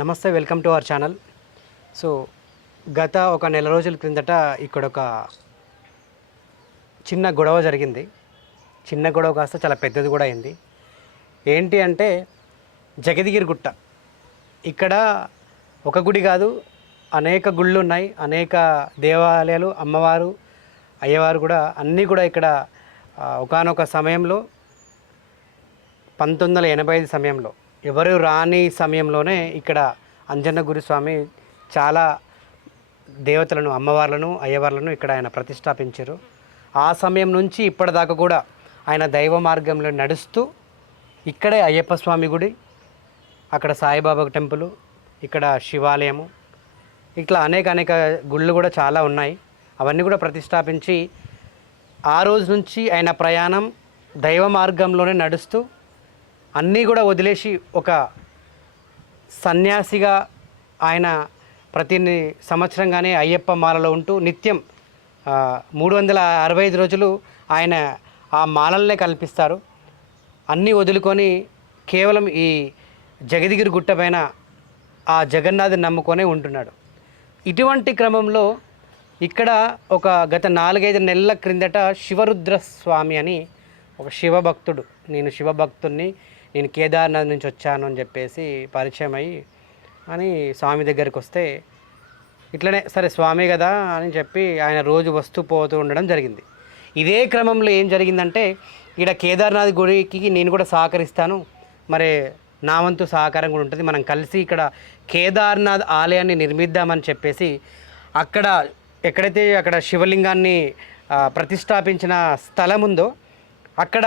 నమస్తే welcome to our channel. So గత ఒక నెల రోజుల క్రిందట ఇక్కడ ఒక చిన్న గొడవ జరిగింది. చిన్న గొడవ కాస్త చాలా పెద్దది కూడా అయింది. ఏంటి అంటే జగదిగిరి గుట్ట. ఇక్కడ ఒక గుడి కాదు అనేక గుళ్ళు ఉన్నాయి అనేక దేవాలయాలు అమ్మవారు అయ్యవారు కూడా అన్నీ కూడా ఇక్కడ ఒకనొక సమయంలో పంతొమ్మిది వందల ఎనభై ఐదు సమయంలో ఎవరు రాని సమయంలోనే ఇక్కడ అంజన్న గురుస్వామి చాలా దేవతలను అమ్మవార్లను అయ్యవార్లను ఇక్కడ ఆయన ప్రతిష్టాపించారు. ఆ సమయం నుంచి ఇప్పటిదాకా కూడా ఆయన దైవ మార్గంలో నడుస్తూ ఇక్కడే అయ్యప్ప స్వామి గుడి అక్కడ సాయిబాబా టెంపుల్ ఇక్కడ శివాలయము ఇట్లా అనేక అనేక గుళ్ళు కూడా చాలా ఉన్నాయి. అవన్నీ కూడా ప్రతిష్టాపించి ఆ రోజు నుంచి ఆయన ప్రయాణం దైవ మార్గంలోనే నడుస్తూ అన్నీ కూడా వదిలేసి ఒక సన్యాసిగా ఆయన ప్రతి సంవత్సరంగానే అయ్యప్ప మాలలో ఉంటూ నిత్యం మూడు వందల అరవై ఐదు రోజులు ఆయన ఆ మాలల్నే కల్పిస్తారు. అన్నీ వదులుకొని కేవలం ఈ జగదిగిరి గుట్ట పైన ఆ జగన్నాథుని నమ్ముకొనే ఉంటున్నాడు. ఇటువంటి క్రమంలో ఇక్కడ ఒక గత నాలుగైదు నెలల క్రిందట శివరుద్ర స్వామి అని ఒక శివభక్తుడు నేను శివభక్తుడిని నేను కేదార్నాథ్ నుంచి వచ్చాను అని చెప్పేసి పరిచయం అయ్యి అని స్వామి దగ్గరికి వస్తే ఇట్లనే సరే స్వామి కదా అని చెప్పి ఆయన రోజు వస్తూ పోతూ ఉండడం జరిగింది. ఇదే క్రమంలో ఏం జరిగిందంటే ఇక్కడ కేదార్నాథ్ గుడికి నేను కూడా సహకరిస్తాను. మరి నా వంతు సహకారం కూడా ఉంటుంది. మనం కలిసి ఇక్కడ కేదార్నాథ్ ఆలయాన్ని నిర్మిద్దామని చెప్పేసి అక్కడ ఎక్కడైతే అక్కడ శివలింగాన్ని ప్రతిష్టాపించిన స్థలం ఉందో అక్కడ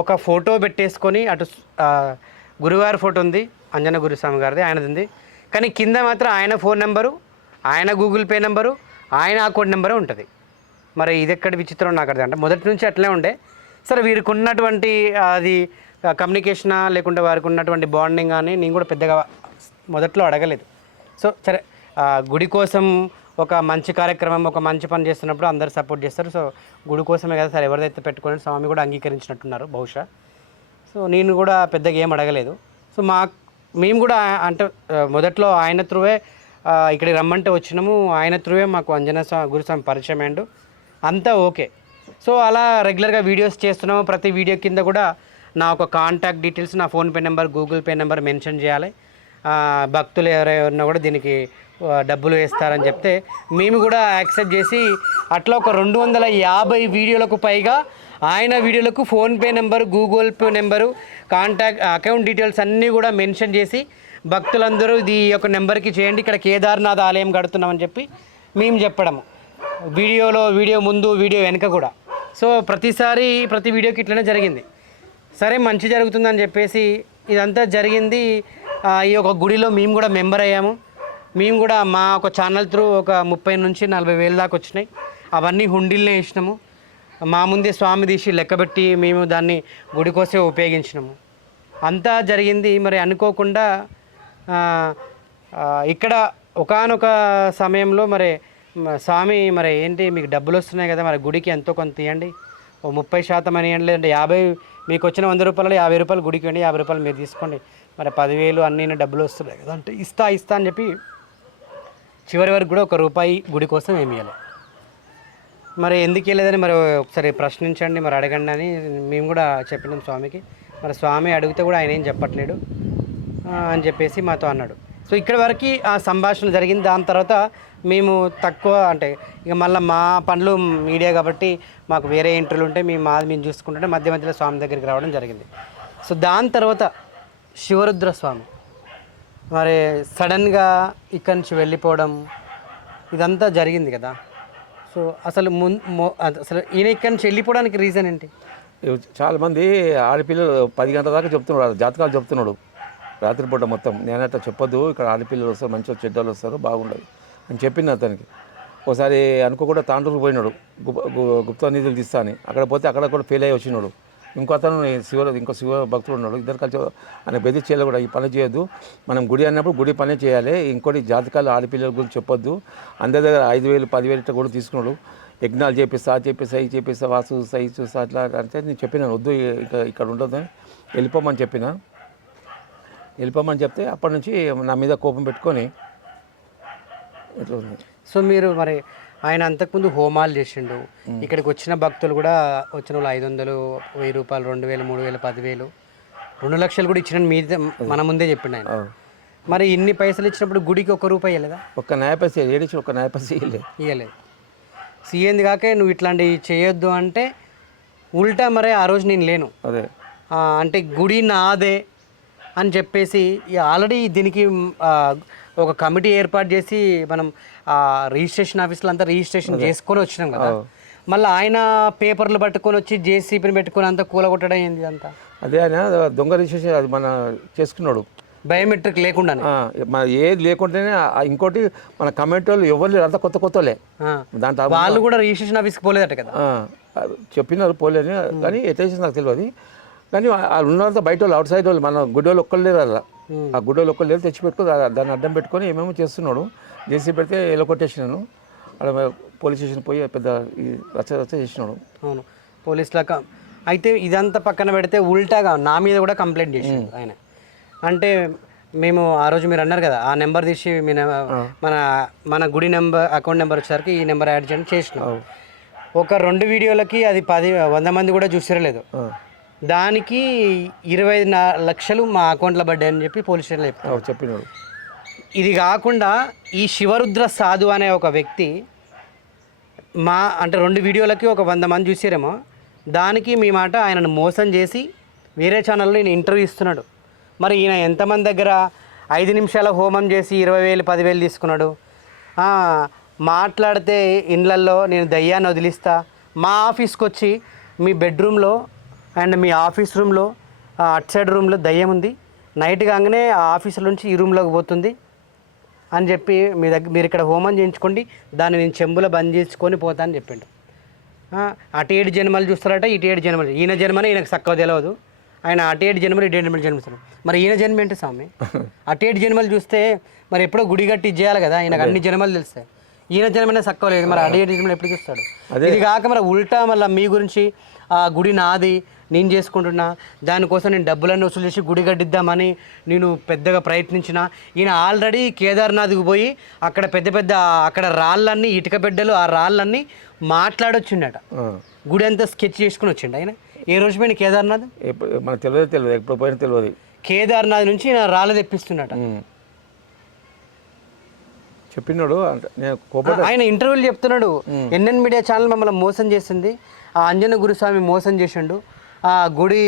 ఒక ఫోటో పెట్టేసుకొని అటు గురువారి ఫోటో ఉంది అంజన గురుస్వామి గారిది ఆయనది ఉంది. కానీ కింద మాత్రం ఆయన ఫోన్ నెంబరు ఆయన గూగుల్ పే నెంబరు ఆయన అకౌంట్ నెంబరే ఉంటుంది. మరి ఇది ఎక్కడ విచిత్రం నాకు అర్థం అంటే మొదటి నుంచి అట్లే ఉండే. సరే వీరికి ఉన్నటువంటి అది కమ్యూనికేషనా లేకుంటే వారికి ఉన్నటువంటి బాండింగ్ కానీ నేను కూడా పెద్దగా మొదట్లో అడగలేదు. సో సరే గుడి కోసం ఒక మంచి కార్యక్రమం ఒక మంచి పని చేస్తున్నప్పుడు అందరు సపోర్ట్ చేస్తారు. సో గుడి కోసమే కదా సార్ ఎవరిదైతే పెట్టుకొని స్వామి కూడా అంగీకరించినట్టున్నారు బహుశా. సో నేను కూడా పెద్దగా ఏం అడగలేదు. సో మా మేము కూడా అంటే మొదట్లో ఆయన త్రూవే ఇక్కడికి రమ్మంటే వచ్చినాము. ఆయన త్రూవే మాకు అంజనా స్వామి గురుస్వామి పరిచయం అయ్యిండు. అంతా ఓకే. సో అలా రెగ్యులర్గా వీడియోస్ చేస్తున్నాము. ప్రతి వీడియో కింద కూడా నా ఒక కాంటాక్ట్ డీటెయిల్స్ నా PhonePe number Google Pay number mention చేయాలి. భక్తులు ఎవరైనా కూడా దీనికి డబ్బులు వేస్తారని చెప్తే మేము కూడా యాక్సెప్ట్ చేసి అట్లా ఒక రెండు వందల యాభై వీడియోలకు పైగా ఆయన వీడియోలకు PhonePe number Google Pay number contact account details అన్నీ కూడా మెన్షన్ చేసి భక్తులందరూ ఇది ఈ యొక్క నెంబర్కి చేయండి. ఇక్కడ కేదార్నాథ్ ఆలయం కడుతున్నామని చెప్పి మేము చెప్పడము. వీడియోలో వీడియో ముందు వీడియో వెనుక కూడా. సో ప్రతిసారి ప్రతి వీడియోకి ఇట్లనే జరిగింది. సరే మంచి జరుగుతుందని చెప్పేసి ఇదంతా జరిగింది. ఈ యొక్క గుడిలో మేము కూడా మెంబర్ అయ్యాము. మేము కూడా మా ఒక ఛానల్ త్రూ ఒక ముప్పై నుంచి నలభై వేలు దాకా వచ్చినాయి. అవన్నీ హుండీలనే వేసినాము. మా ముందే స్వామి తీసి లెక్కబెట్టి మేము దాన్ని గుడి కోసే ఉపయోగించినాము. అంతా జరిగింది మరి అనుకోకుండా ఇక్కడ ఒకానొక సమయంలో మరి స్వామి మరి ఏంటి మీకు డబ్బులు వస్తున్నాయి కదా మరి గుడికి ఎంతో కొంత ఇవ్వండి ఓ ముప్పై శాతం అని ఇవ్వండి లేదంటే యాభై మీకు వచ్చిన వంద రూపాయలు యాభై రూపాయలు గుడికి ఇవ్వండి యాభై రూపాయలు మీరు తీసుకోండి. మరి పదివేలు అన్నీ డబ్బులు వస్తున్నాయి కదా అంటే ఇస్తా ఇస్తా అని చెప్పి చివరి వరకు కూడా ఒక రూపాయి గుడి కోసం ఏమి ఇవ్వాలి మరి ఎందుకు వెళ్ళేదని మరి ఒకసారి ప్రశ్నించండి మరి అడగండి అని మేము కూడా చెప్పినాం స్వామికి. మరి స్వామి అడిగితే కూడా ఆయన ఏం చెప్పట్లేడు అని చెప్పేసి మాతో అన్నాడు. సో ఇక్కడ వరకు ఆ సంభాషణ జరిగింది దాని తర్వాత మేము తక్కువ అంటే ఇక మళ్ళీ మా పనులు మీడియా కాబట్టి మాకు వేరే ఇంటర్వ్యూలు ఉంటే మేము మాది మేము చూసుకుంటుంటే మధ్య మధ్యలో స్వామి దగ్గరికి రావడం జరిగింది. సో దాని తర్వాత శివరుద్ర స్వామి మరి సడన్గా ఇక్కడి నుంచి వెళ్ళిపోవడం ఇదంతా జరిగింది కదా. సో అసలు ముందు అసలు ఈయన ఇక్కడి నుంచి వెళ్ళిపోవడానికి రీజన్ ఏంటి? చాలామంది ఆడపిల్లలు పది గంటల దాకా చెప్తున్నాడు జాతకాలు చెప్తున్నాడు. రాత్రిపూట మొత్తం. నేనట్లా చెప్పొద్దు ఇక్కడ ఆడపిల్లలు వస్తారు మంచిగా చెడ్డలు వస్తారు బాగుండదు అని చెప్పింది అతనికి. ఒకసారి అనుకోకుండా తాండూరు పోయినాడు. గుప్త గుప్తా నిధులు తీస్తా అని. అక్కడ పోతే అక్కడ కూడా ఫెయిల్ అయ్యి వచ్చినాడు. ఇంకో అతను శివ ఇంకో శివ భక్తుడు ఉన్నాడు. ఇద్దరు కలిసి ఆయన బెదిరించేయాలి కూడా ఈ పని చేయొద్దు. మనం గుడి అన్నప్పుడు గుడి పని చేయాలి. ఇంకోటి జాతకాలు ఆడపిల్లల గురించి చెప్పొద్దు. అందరి దగ్గర ఐదు వేలు పదివేలు ఇట్లా కూడా తీసుకున్నాడు. యజ్ఞాలు చేపిస్తా చెప్పిస్తా చేపిస్తా ఇది చేపిస్తా వాసు సై చూస్తా అట్లా అంటే నేను చెప్పినాను వద్దు ఇక్కడ ఉండదు వెళ్ళిపోమని చెప్పిన. వెళ్ళిపోమని చెప్తే అప్పటి నుంచి నా మీద కోపం పెట్టుకొని ఇట్లా ఉంది. సో మీరు మరి ఆయన అంతకుముందు హోమాలు చేసిండు. ఇక్కడికి వచ్చిన భక్తులు కూడా వచ్చిన వాళ్ళు ఐదు వందలు వెయ్యి రూపాయలు రెండు వేలు మూడు వేలు పదివేలు. రెండు లక్షలు కూడా ఇచ్చిన మీ మన ముందే చెప్పిండు ఆయన. మరి ఇన్ని పైసలు ఇచ్చినప్పుడు గుడికి ఒక రూపాయి ఇవ్వలేదా ఒక్క న్యాయపసి ఏడిచి ఒక్క న్యాయపసి ఇల్లే ఇవ్వలేదు సీఎంది కాక నువ్వు ఇట్లాంటివి చేయొద్దు అంటే ఉల్టా మరి ఆ రోజు నేను లేను. అదే. అంటే గుడి నాదే అని చెప్పేసి ఆల్రెడీ దీనికి ఒక కమిటీ ఏర్పాటు చేసి మనం రిజిస్ట్రేషన్ ఆఫీస్లో అంతా రిజిస్ట్రేషన్ చేసుకొని వచ్చినాం కదా. మళ్ళీ ఆయన పేపర్లు పట్టుకొని వచ్చి జేసీపీని పెట్టుకొని అంతా కూలగొట్టడం ఏంది అంతా అదే ఆయన దొంగ రిజిస్ట్రేషన్ అది మన చేసుకున్నాడు. బయోమెట్రిక్ లేకుండానే? ఆ, మన ఏది లేకుంటేనే ఆ ఇంకోటి మన కమెంట్ వాళ్ళు ఎవరు లేరు అంతా కొత్త కొత్తలే. ఆ. దాంట్లో వాళ్ళు కూడా రిజిస్ట్రేషన్ ఆఫీస్కి పోలేదట కదా? ఆ, చెప్పినారు పోలేని కానీ ఎట్లా నాకు తెలియదు. కానీ వాళ్ళు ఉన్నంత బయట వాళ్ళు అవుట్ సైడ్ వాళ్ళు మన గుడి వాళ్ళు ఒక్కరు లేరు అలా ఆ గుడి వాళ్ళు ఒక్కరు లేరు తెచ్చి పెట్టుకుని దా- దాన్ని అడ్డం పెట్టుకొని ఏమేమో చేస్తున్నాడు. చేసి పెడితే ఎలా కొట్టేసినాను. అక్కడ పోలీస్ స్టేషన్ పోయి పెద్ద రచ్చ రచ్చ చేసినాడు. అవును. పోలీసులకు అయితే ఇదంతా పక్కన పెడితే ఉల్టాగా నా మీద కూడా కంప్లైంట్ చేసిండు ఆయన. అంటే మేము ఆ రోజు మీరు అన్నారు కదా ఆ నెంబర్ తీసి మీ మన మన గుడి నెంబర్ అకౌంట్ నెంబర్ వచ్చేసరికి ఈ నెంబర్ యాడ్ చేయండి చేసినాం. ఒక రెండు వీడియోలకి అది పది వంద మంది కూడా చూసిరలేదు. దానికి ఇరవై లక్షలు మా అకౌంట్లో పడ్డాయి అని చెప్పి పోలీస్ స్టేషన్లో చెప్పారు చెప్పినాడు. ఇది కాకుండా ఈ శివరుద్ర సాధు అనే ఒక వ్యక్తి మా అంటే రెండు వీడియోలకి ఒక వంద మంది చూసారేమో దానికి మీ మాట ఆయనను మోసం చేసి వేరే ఛానల్లో ఈయన ఇంటర్వ్యూ ఇస్తున్నాడు. మరి ఈయన ఎంతమంది దగ్గర ఐదు నిమిషాల హోమం చేసి ఇరవై వేలు పదివేలు తీసుకున్నాడు? మాట్లాడితే ఇండ్లల్లో నేను దయ్యాన్ని వదిలిస్తా. మా ఆఫీస్కి వచ్చి మీ బెడ్రూమ్లో అండ్ మీ ఆఫీస్ రూమ్లో అట్ సైడ్ రూమ్లో దయ్యం ఉంది. నైట్ కాగానే ఆ ఆఫీస్ నుంచి ఈ రూమ్లోకి పోతుంది. అని చెప్పి మీ దగ్గర మీరు ఇక్కడ హోమం చేయించుకోండి. దాన్ని నేను చెంబులో బంద్ చేసుకొని పోతా అని చెప్పిండు. అటు ఏడు జన్మలు చూస్తారట ఇటు ఏడు జన్మలు. ఈయన జన్మనే ఈయనకు చక్కగా తెలియదు ఆయన అటు ఏడు జన్మలు ఇటు ఏడు జన్మలు జన్మిస్తాడు. మరి ఈయన జన్మ ఏంటి స్వామి? అటు ఏడు జన్మలు చూస్తే మరి ఎప్పుడో గుడి కట్టి చేయాలి కదా ఆయనకు అన్ని జన్మలు తెలుస్తాయి. ఈయన జన్మనే చక్కవ లేదు. మరి అటు ఏడు జన్మలు ఎప్పుడు చూస్తాడు? ఇది కాక మరి ఉల్టా మళ్ళీ మీ గురించి ఆ గుడి నాది నేను చేసుకుంటున్నా. దానికోసం నేను డబ్బులన్నీ వసూలు చేసి గుడి కట్టిద్దామని నేను పెద్దగా ప్రయత్నించిన. ఈయన ఆల్రెడీ కేదార్నాథ్కి పోయి అక్కడ పెద్ద పెద్ద అక్కడ రాళ్ళన్నీ ఇటుక బిడ్డలు ఆ రాళ్ళన్నీ మాట్లాడొచ్చిండట. గుడి అంతా స్కెచ్ చేసుకుని వచ్చిండు ఆయన. ఏ రోజు పోయిన కేదార్నాథ్? మనకు తెలియదు తెలియదు. ఎప్పుడు పోయినా తెలియదు. కేదార్నాథ్ నుంచి రాళ్ళు తెప్పిస్తున్నట. చెప్పినాడు ఆయన ఇంటర్వ్యూలు చెప్తున్నాడు. ఎన్ఎన్ మీడియా ఛానల్ మమ్మల్ని మోసం చేసింది. ఆ అంజన గురుస్వామి మోసం చేసిండు. గుడి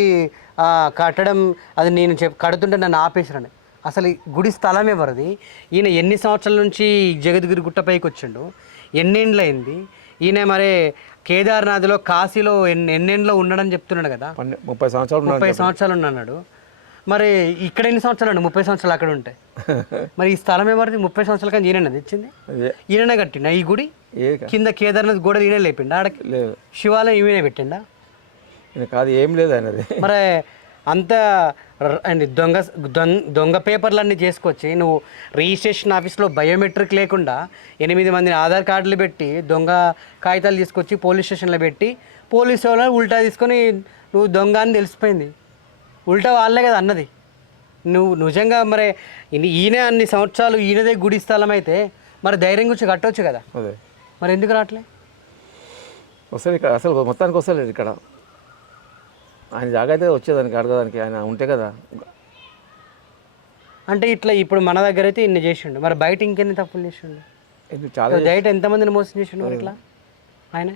ఆ, కట్టడం అది నేను చెప్ కడుతుంటే నన్ను ఆపేసారని అసలు ఈ గుడి స్థలం ఎవరిది? ఈయన ఎన్ని సంవత్సరాల నుంచి జగద్గిరి గుట్టపైకి వచ్చిండు? ఎన్నేండ్లు అయింది ఈయన మరి కేదార్నాథ్లో కాశీలో ఎన్ని ఎన్నేండ్లో ఉండడని చెప్తున్నాడు కదా? ముప్పై సంవత్సరాలు ముప్పై సంవత్సరాలు ఉన్నాడు. మరి ఇక్కడ ఎన్ని సంవత్సరాలు అండి ముప్పై సంవత్సరాలు అక్కడ ఉంటాయి మరి ఈ స్థలం ఎవరిది? ముప్పై సంవత్సరాల కానీ ఈయనది ఇచ్చింది అదే ఈయననే కట్టిండా ఈ గుడి? కింద కేదార్నాథ్ గోడలు ఈయన లేపిండా లేదు శివాలయం ఈయనే పెట్టిండా? ఈయన కాదు ఏం లేదు ఆయనది. మరి అంత అండి దొంగ దొంగ పేపర్లన్నీ చేసుకొచ్చి నువ్వు రిజిస్ట్రేషన్ ఆఫీస్లో బయోమెట్రిక్ లేకుండా ఎనిమిది మందిని ఆధార్ కార్డులు పెట్టి దొంగ కాగితాలు తీసుకొచ్చి పోలీస్ స్టేషన్లో పెట్టి పోలీసు వాళ్ళు ఉల్టా తీసుకొని నువ్వు దొంగ అని తెలిసిపోయింది. ఉల్టా వాళ్ళే కదా అన్నది. నువ్వు నిజంగా మరి ఈయనే అన్ని సంవత్సరాలు ఈయనదే గుడి స్థలం అయితే మరి ధైర్యం గురించి కట్టవచ్చు కదా. మరి ఎందుకు రావట్లే? వస్తుంది ఇక్కడ అసలు మొత్తానికి వస్తలేదు ఇక్కడ. ఆయన జాగా అయితే వచ్చేదానికి అడగదానికి ఆయన ఉంటే కదా. అంటే ఇట్లా ఇప్పుడు మన దగ్గర అయితే ఇన్ని చేసిండు. మరి బయట ఇంకెన్ని తప్పులు చేసిండు? చాలా బయట ఎంతమందిని మోసం చేసిండు ఇట్లా? ఆయన?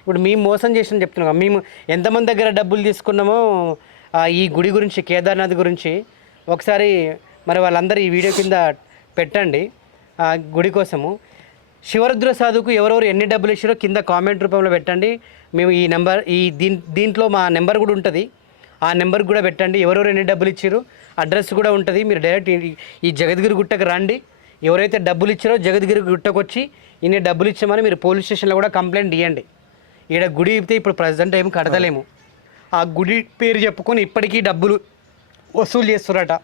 ఇప్పుడు మేము మోసం చేసిన చెప్తున్నాం కదా, మేము ఎంతమంది దగ్గర డబ్బులు తీసుకున్నామో ఈ గుడి గురించి కేదార్నాథ్ గురించి ఒకసారి మరి వాళ్ళందరూ ఈ వీడియో కింద పెట్టండి. ఆ గుడి కోసము. శివరుద్ర సాధుకు ఎవరెవరు ఎన్ని డబ్బులు ఇచ్చారో కింద కామెంట్ రూపంలో పెట్టండి. మేము ఈ నెంబర్ ఈ దీని దీంట్లో మా నెంబర్ కూడా ఉంటుంది. ఆ నెంబర్ కూడా పెట్టండి. ఎవరెవరు ఎన్ని డబ్బులు ఇచ్చారు అడ్రస్ కూడా ఉంటుంది. మీరు డైరెక్ట్ ఈ- జగద్గిరి గుట్టకు రండి. ఎవరైతే డబ్బులు ఇచ్చారో జగద్గిరి గుట్టకు వచ్చి ఇన్ని డబ్బులు ఇచ్చామని మీరు పోలీస్ స్టేషన్లో కూడా కంప్లైంట్ ఇవ్వండి ఈడ గుడి ఇప్పితే ఇప్పుడు ప్రజెంట్ ఏం కడతలేము. ఆ గుడి పేరు చెప్పుకొని ఇప్పటికీ డబ్బులు వసూలు చేస్తున్నారట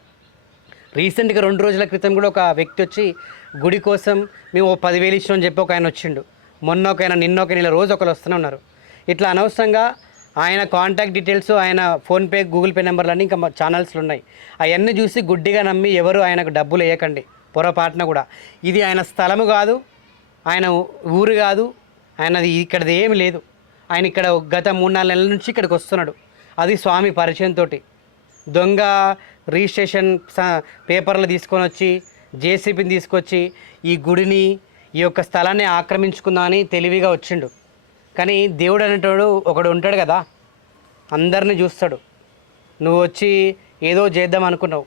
రీసెంట్గా రెండు రోజుల క్రితం కూడా ఒక వ్యక్తి వచ్చి గుడి కోసం మేము ఓ పదివేలు ఇచ్చినాం చెప్పి ఒక ఆయన వచ్చిండు. మొన్న ఒక ఆయన నిన్న ఒక నెల రోజు ఒకరు వస్తూనే ఉన్నారు. ఇట్లా అనవసరంగా ఆయన కాంటాక్ట్ డీటెయిల్స్ ఆయన ఫోన్పే గూగుల్ పే నెంబర్లన్నీ ఇంకా ఛానల్స్లు ఉన్నాయి. అవన్నీ చూసి గుడ్డిగా నమ్మి ఎవరు ఆయనకు డబ్బులు వేయకండి. పొరపాటున కూడా. ఇది ఆయన స్థలము కాదు ఆయన ఊరు కాదు ఆయనది ఇక్కడది ఏమి లేదు. ఆయన ఇక్కడ గత మూడు నాలుగు నెలల నుంచి ఇక్కడికి వస్తున్నాడు. అది స్వామి పరిచయంతో దొంగ రిజిస్ట్రేషన్ పేపర్లు తీసుకొని వచ్చి జేసీబీని తీసుకొచ్చి ఈ గుడిని ఈ యొక్క స్థలాన్ని ఆక్రమించుకుందామని తెలివిగా వచ్చిండు. కానీ దేవుడు అనేటోడు ఒకడు ఉంటాడు కదా అందరిని చూస్తాడు. నువ్వు వచ్చి ఏదో చేద్దాం అనుకున్నావు.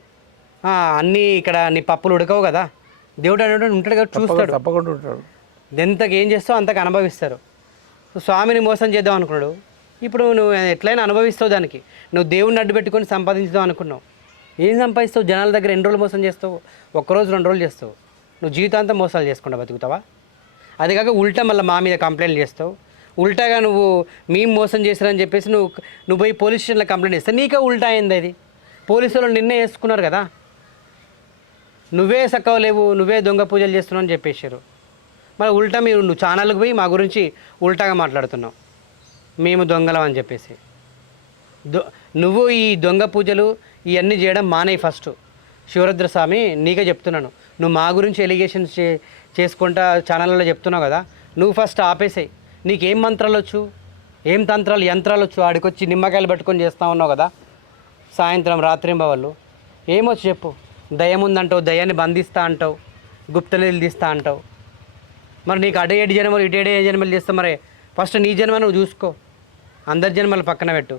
అన్నీ ఇక్కడ నీ పప్పులు ఉడకవు కదా. దేవుడు అనేటోడు ఉంటాడు కదా చూస్తాడు. తప్పకుండా ఉంటాడు. ఎంతకు ఏం చేస్తావు అంతకు అనుభవిస్తారు. స్వామిని మోసం చేద్దాం అనుకున్నాడు. ఇప్పుడు నువ్వు ఎట్లయినా అనుభవిస్తావు దానికి. నువ్వు దేవుడిని అడ్డు పెట్టుకొని సంపాదించుదాం అనుకున్నావు. ఏం సంపాదిస్తావు? జనాల దగ్గర ఎన్ని రోజులు మోసం చేస్తావు? ఒక్కరోజు రెండు రోజులు చేస్తావు. నువ్వు జీవితాంతం మోసాలు చేసుకుంటా బతుకుతావా? అది కాక ఉల్టా మళ్ళీ మా మీద కంప్లైంట్ చేస్తావు. ఉల్టాగా నువ్వు మేము మోసం చేశారని చెప్పేసి నువ్వు నువ్వు పోయి పోలీస్ స్టేషన్లో కంప్లైంట్ చేస్తావు. నీకే ఉల్టా అయింది అది. పోలీసు వాళ్ళు నిన్నే వేసుకున్నారు కదా. నువ్వే సక్కవలేవు నువ్వే దొంగ పూజలు చేస్తున్నావు అని చెప్పేశారు. మరి ఉల్టా మీరు నువ్వు ఛానల్కి పోయి మా గురించి ఉల్టాగా మాట్లాడుతున్నావు. మేము దొంగలం అని చెప్పేసి. నువ్వు ఈ దొంగ పూజలు ఇవన్నీ చేయడం మానేయి ఫస్ట్ శివరుద్ర స్వామి నీకే చెప్తున్నాను. నువ్వు మా గురించి ఎలిగేషన్స్ చే చేసుకుంటా ఛానళ్ళలో చెప్తున్నావు కదా నువ్వు ఫస్ట్ ఆపేసాయి. నీకేం మంత్రాలు వచ్చు? ఏం తంత్రాలు యంత్రాలు వచ్చు? ఆడికొచ్చి నిమ్మకాయలు పట్టుకొని చేస్తా ఉన్నావు కదా సాయంత్రం రాత్రింబవళ్ళు ఏమొచ్చు చెప్పు? దయం ఉందంటావు దయాన్ని బంధిస్తా అంటావు గుప్తలీలు తీస్తా అంటావు. మరి నీకు అడే ఏడు జన్మలు ఇటు ఏడు జన్మలు చేస్తా మరి ఫస్ట్ నీ జన్మ నువ్వు చూసుకో. అందరి జన్మలు పక్కన పెట్టు.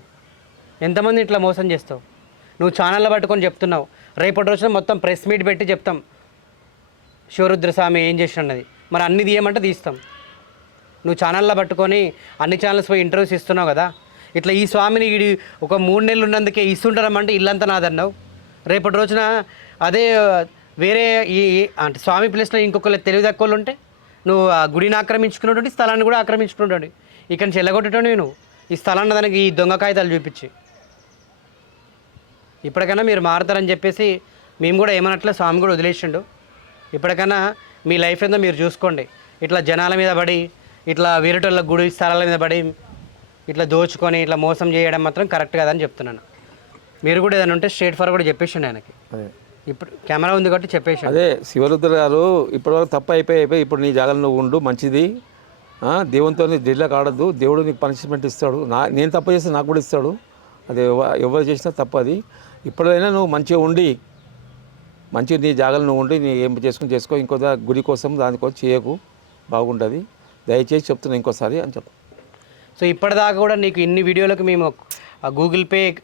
ఎంతమంది ఇట్లా మోసం చేస్తావు? నువ్వు ఛానల్లో పట్టుకొని చెప్తున్నావు. రేపటి రోజున మొత్తం ప్రెస్ మీట్ పెట్టి చెప్తాం. శివరుద్ర స్వామి ఏం చేసినది మరి అన్ని తీయమంటే తీస్తాం. నువ్వు ఛానల్లో పట్టుకొని అన్ని ఛానల్స్ పోయి ఇంటర్వ్యూస్ ఇస్తున్నావు కదా? ఇట్లా ఈ స్వామిని వీడి ఒక మూడు నెలలు ఉన్నందుకే ఇస్తుంటారమ్మంటే ఇల్లంతా నాదన్నావు. రేపటి రోజున అదే వేరే ఈ అంటే స్వామి ప్లేస్లో ఇంకొకరు తెలివి తక్కువలు ఉంటే నువ్వు ఆ గుడిని ఆక్రమించుకున్నటువంటి స్థలాన్ని కూడా ఆక్రమించుకున్నటువంటి. ఇక్కడ నుంచి వెళ్ళగొట్టడం నువ్వు. ఈ స్థలాన్ని దానికి ఈ దొంగ కాగితాలు చూపించి. ఇప్పటికైనా మీరు మారుతారని చెప్పేసి మేము కూడా ఏమన్నట్లే స్వామి కూడా వదిలేసిండు. ఇప్పటికైనా మీ లైఫ్ ఏందో మీరు చూసుకోండి. ఇట్లా జనాల మీద పడి ఇట్లా వేరేటోళ్ళ గుడి స్థలాల మీద పడి ఇట్లా దోచుకొని ఇట్లా మోసం చేయడం మాత్రం కరెక్ట్ కాదని చెప్తున్నాను. మీరు కూడా ఏదైనా ఉంటే స్ట్రేట్ ఫార్వర్డ్ చెప్పేసిండు ఆయనకి. అదే. ఇప్పుడు కెమెరా ఉంది కాబట్టి చెప్పేసి అదే శివరుద్ర గారు ఇప్పటివరకు తప్పు అయిపోయి అయిపోయి ఇప్పుడు నీ జాగాలో నువ్వు ఉండు మంచిది. దేవునితో జిల్లాకు ఆడద్దు దేవుడు నీకు పనిష్మెంట్ ఇస్తాడు. నా నేను తప్పు చేస్తే నాకు కూడా ఇస్తాడు. అది ఎవ- ఎవరు చేసినా తప్పు అది. ఇప్పుడైనా నువ్వు మంచిగా ఉండి మంచిగా నీ జాగాలో నువ్వు ఉండి నీ ఏం చేసుకుని చేసుకో ఇంకో గుడి కోసం దానికోసం చేయకు బాగుంటుంది దయచేసి చెప్తున్నా ఇంకోసారి అని చెప్పు. సో ఇప్పటిదాకా కూడా నీకు ఇన్ని వీడియోలకు మేము Google Pay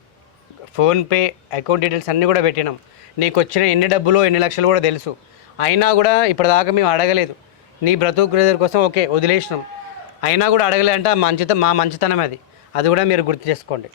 PhonePe account details అన్నీ కూడా పెట్టినాం. నీకు వచ్చిన ఎన్ని డబ్బులు ఎన్ని లక్షలు కూడా తెలుసు. అయినా కూడా ఇప్పటిదాకా మేము అడగలేదు. నీ బ్రతుకు కోసం ఓకే వదిలేసినాం. అయినా కూడా అడగలే అంటే మంచిత మా మంచితనం అది. అది కూడా మీరు గుర్తు చేసుకోండి.